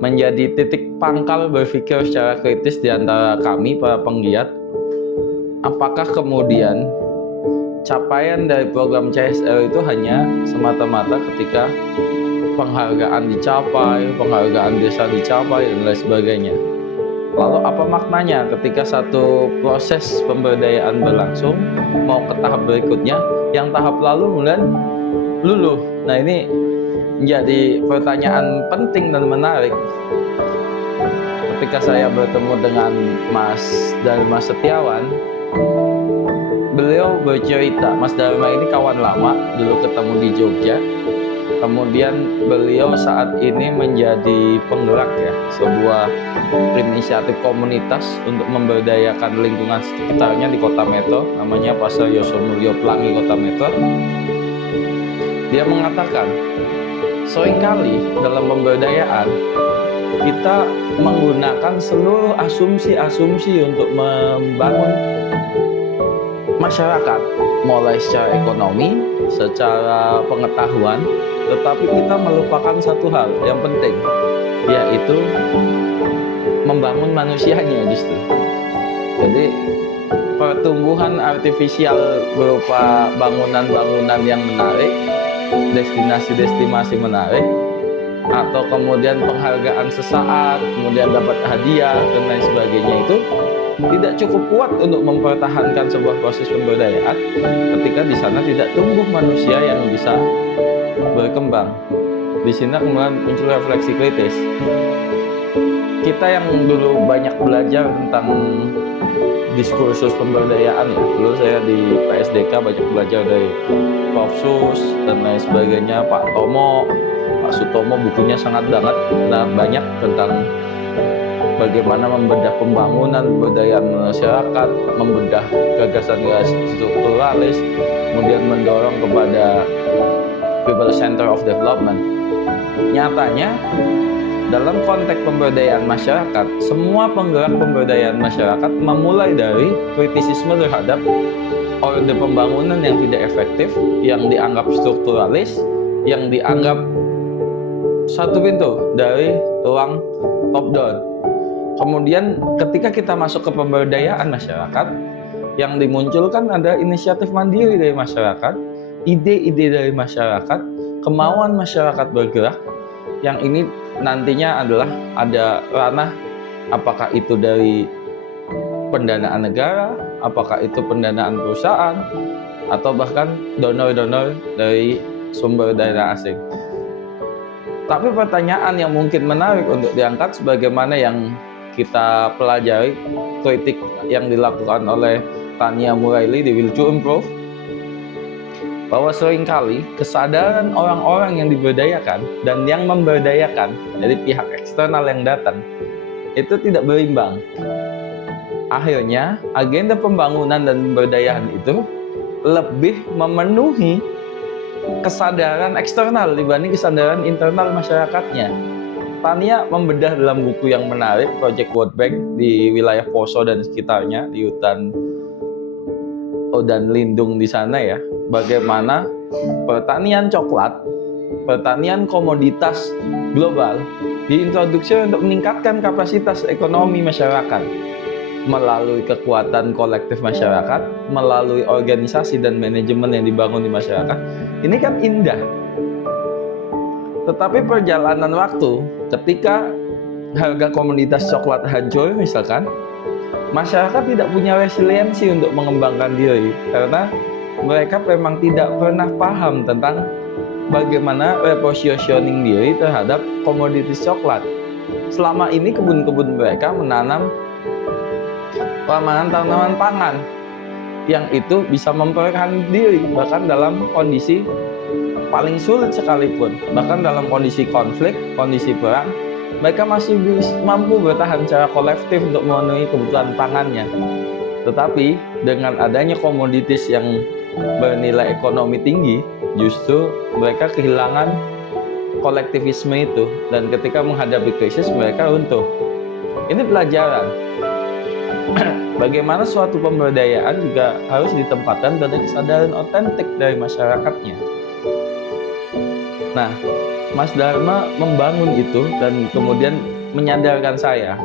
menjadi titik pangkal berpikir secara kritis di antara kami para penggiat. Apakah kemudian capaian dari program CSR itu hanya semata-mata ketika penghargaan dicapai, penghargaan desa dicapai, dan lain sebagainya. Lalu apa maknanya ketika satu proses pemberdayaan berlangsung mau ke tahap berikutnya, yang tahap lalu kemudian luluh? Nah, ini menjadi pertanyaan penting dan menarik. Ketika saya bertemu dengan Mas Dharma Setiawan, beliau bercerita, Mas Dharma ini kawan lama, dulu ketemu di Jogja. Kemudian beliau saat ini menjadi penggerak ya, sebuah inisiatif komunitas untuk memberdayakan lingkungan sekitarnya di Kota Metro, namanya Pasar Yosomulyo Pelangi Kota Metro. Dia mengatakan, seringkali dalam pemberdayaan kita menggunakan seluruh asumsi-asumsi untuk membangun masyarakat, mulai secara ekonomi, secara pengetahuan, tetapi kita melupakan satu hal yang penting, yaitu membangun manusianya justru. Jadi pertumbuhan artifisial berupa bangunan-bangunan yang menarik, destinasi-destinasi menarik, atau kemudian penghargaan sesaat, kemudian dapat hadiah dan lain sebagainya, itu tidak cukup kuat untuk mempertahankan sebuah proses pemberdayaan ketika di sana tidak tumbuh manusia yang bisa berkembang. Di sini kemudian muncul refleksi kritis. Kita yang dulu banyak belajar tentang diskursus pemberdayaan ya, dulu saya di PSDK banyak belajar dari Prof. Sus dan lain sebagainya, Pak Tomo, Pak Sutomo, bukunya sangat banyak tentang bagaimana membedah pembangunan, pemberdayaan masyarakat, membedah gagasan-gagasan strukturalis, kemudian mendorong kepada people center of development. Nyatanya dalam konteks pemberdayaan masyarakat, semua penggerak pemberdayaan masyarakat memulai dari kritisisme terhadap orde pembangunan yang tidak efektif, yang dianggap strukturalis, yang dianggap satu pintu dari ruang top down. Kemudian ketika kita masuk ke pemberdayaan masyarakat, yang dimunculkan ada inisiatif mandiri dari masyarakat, ide-ide dari masyarakat, kemauan masyarakat bergerak, yang ini nantinya adalah ada ranah, apakah itu dari pendanaan negara, apakah itu pendanaan perusahaan, atau bahkan donor-donor dari sumber dana asing. Tapi pertanyaan yang mungkin menarik untuk diangkat, sebagaimana yang kita pelajari kritik yang dilakukan oleh Tania Muraili di Will to Improve, bahwa seringkali kesadaran orang-orang yang diberdayakan dan yang memberdayakan dari pihak eksternal yang datang itu tidak berimbang. Akhirnya agenda pembangunan dan pemberdayaan itu lebih memenuhi kesadaran eksternal dibanding kesadaran internal masyarakatnya. Tania membedah dalam buku yang menarik, Project World Bank di wilayah Poso dan sekitarnya, di hutan Odan Lindung di sana ya, bagaimana pertanian coklat, pertanian komoditas global diintroduksi untuk meningkatkan kapasitas ekonomi masyarakat melalui kekuatan kolektif masyarakat, melalui organisasi dan manajemen yang dibangun di masyarakat. Ini kan indah. Tetapi perjalanan waktu, ketika harga komoditas coklat hancur misalkan, masyarakat tidak punya resiliensi untuk mengembangkan diri karena mereka memang tidak pernah paham tentang bagaimana repositioning diri terhadap komoditas coklat. Selama ini kebun-kebun mereka menanam tanaman pangan yang itu bisa mempertahankan diri bahkan dalam kondisi paling sulit sekalipun, bahkan dalam kondisi konflik, kondisi perang, mereka masih mampu bertahan secara kolektif untuk memenuhi kebutuhan pangannya. Tetapi dengan adanya komoditas yang bernilai ekonomi tinggi, justru mereka kehilangan kolektivisme itu, dan ketika menghadapi krisis mereka runtuh. Ini pelajaran bagaimana suatu pemberdayaan juga harus ditempatkan pada kesadaran otentik dari masyarakatnya. Nah, Mas Dharma membangun itu dan kemudian menyadarkan saya.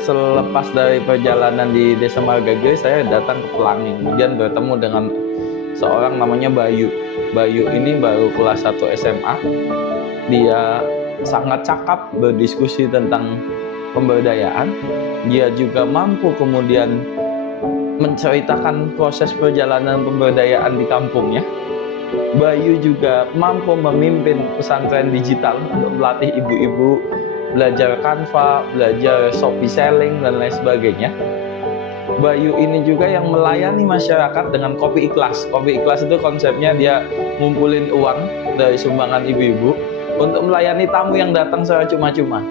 Selepas dari perjalanan di Desa Margagiri, saya datang ke Pelangi, kemudian bertemu dengan seorang namanya Bayu. Bayu ini baru kelas 1 SMA. Dia sangat cakap berdiskusi tentang pemberdayaan. Dia juga mampu kemudian menceritakan proses perjalanan pemberdayaan di kampungnya. Bayu juga mampu memimpin pesantren digital untuk melatih ibu-ibu belajar Canva, belajar Shopee selling, dan lain sebagainya. Bayu ini juga yang melayani masyarakat dengan kopi ikhlas. Kopi ikhlas itu konsepnya dia ngumpulin uang dari sumbangan ibu-ibu untuk melayani tamu yang datang secara cuma-cuma.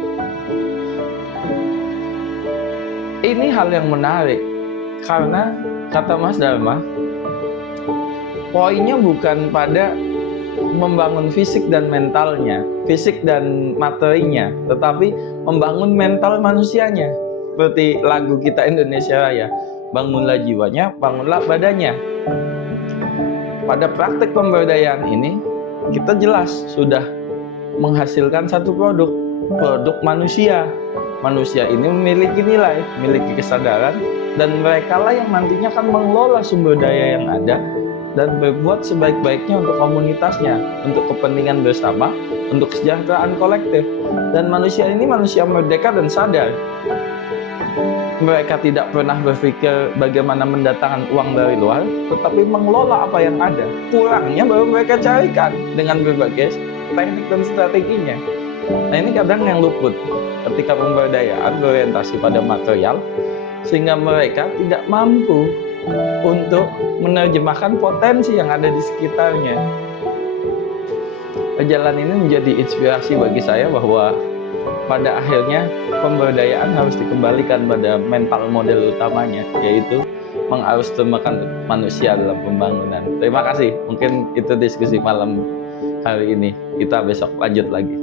Ini hal yang menarik karena kata Mas Dharma, poinnya bukan pada membangun fisik dan mentalnya, fisik dan materinya, tetapi membangun mental manusianya. Seperti lagu kita Indonesia Raya, bangunlah jiwanya, bangunlah badannya. Pada praktek pemberdayaan ini, kita jelas sudah menghasilkan satu produk manusia. Manusia ini memiliki nilai, memiliki kesadaran, dan merekalah yang nantinya akan mengelola sumber daya yang ada dan berbuat sebaik-baiknya untuk komunitasnya, untuk kepentingan bersama, untuk kesejahteraan kolektif. Dan manusia ini manusia merdeka dan sadar. Mereka tidak pernah berpikir bagaimana mendatangkan uang dari luar, tetapi mengelola apa yang ada. Kurangnya baru mereka carikan dengan berbagai teknik dan strateginya. Nah, ini kadang yang luput ketika pemberdayaan berorientasi pada material, sehingga mereka tidak mampu untuk menerjemahkan potensi yang ada di sekitarnya. Perjalanan ini menjadi inspirasi bagi saya bahwa pada akhirnya pemberdayaan harus dikembalikan pada mental model utamanya, yaitu mengarusturmakan manusia dalam pembangunan. Terima kasih. Mungkin itu diskusi malam hari ini. Kita besok lanjut lagi.